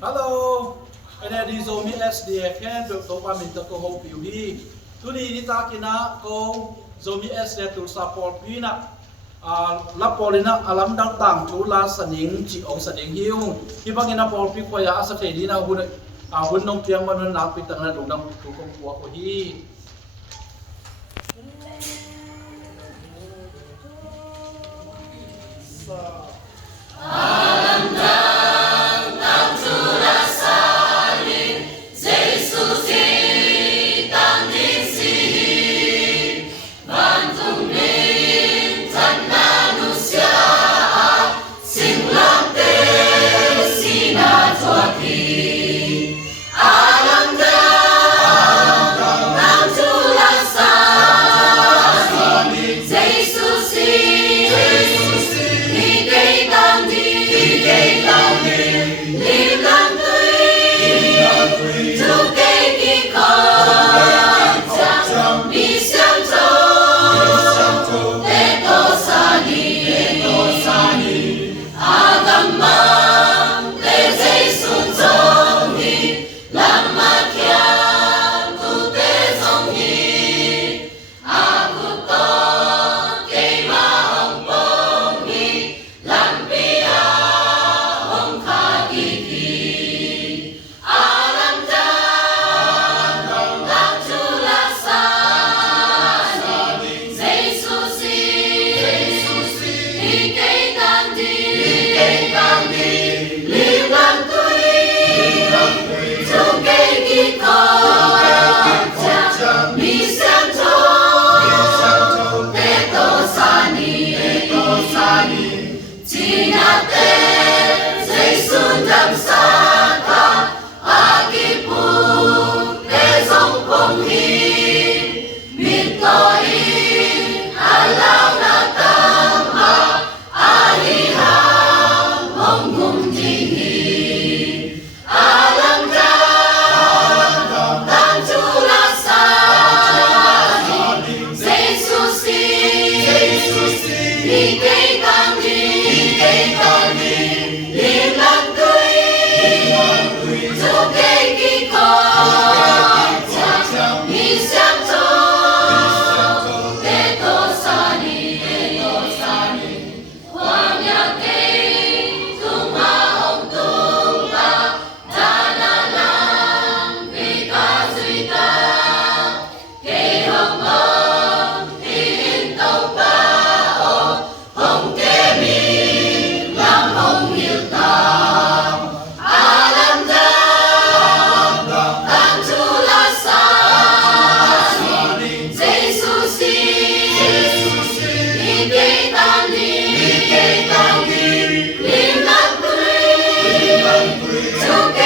Hello, anh em đi zoom SD khen được tổ qua mình cho câu hậu biểu đi. Tu đi ta kina câu zoom SD tu support pina. La polina alam dang tang chu la saning chi ong saning hiu. Hi bangina pol pi khoya asa the di na hun hun nong piang man na pi tang na lu nam tu kong kwa ko hi. Okay.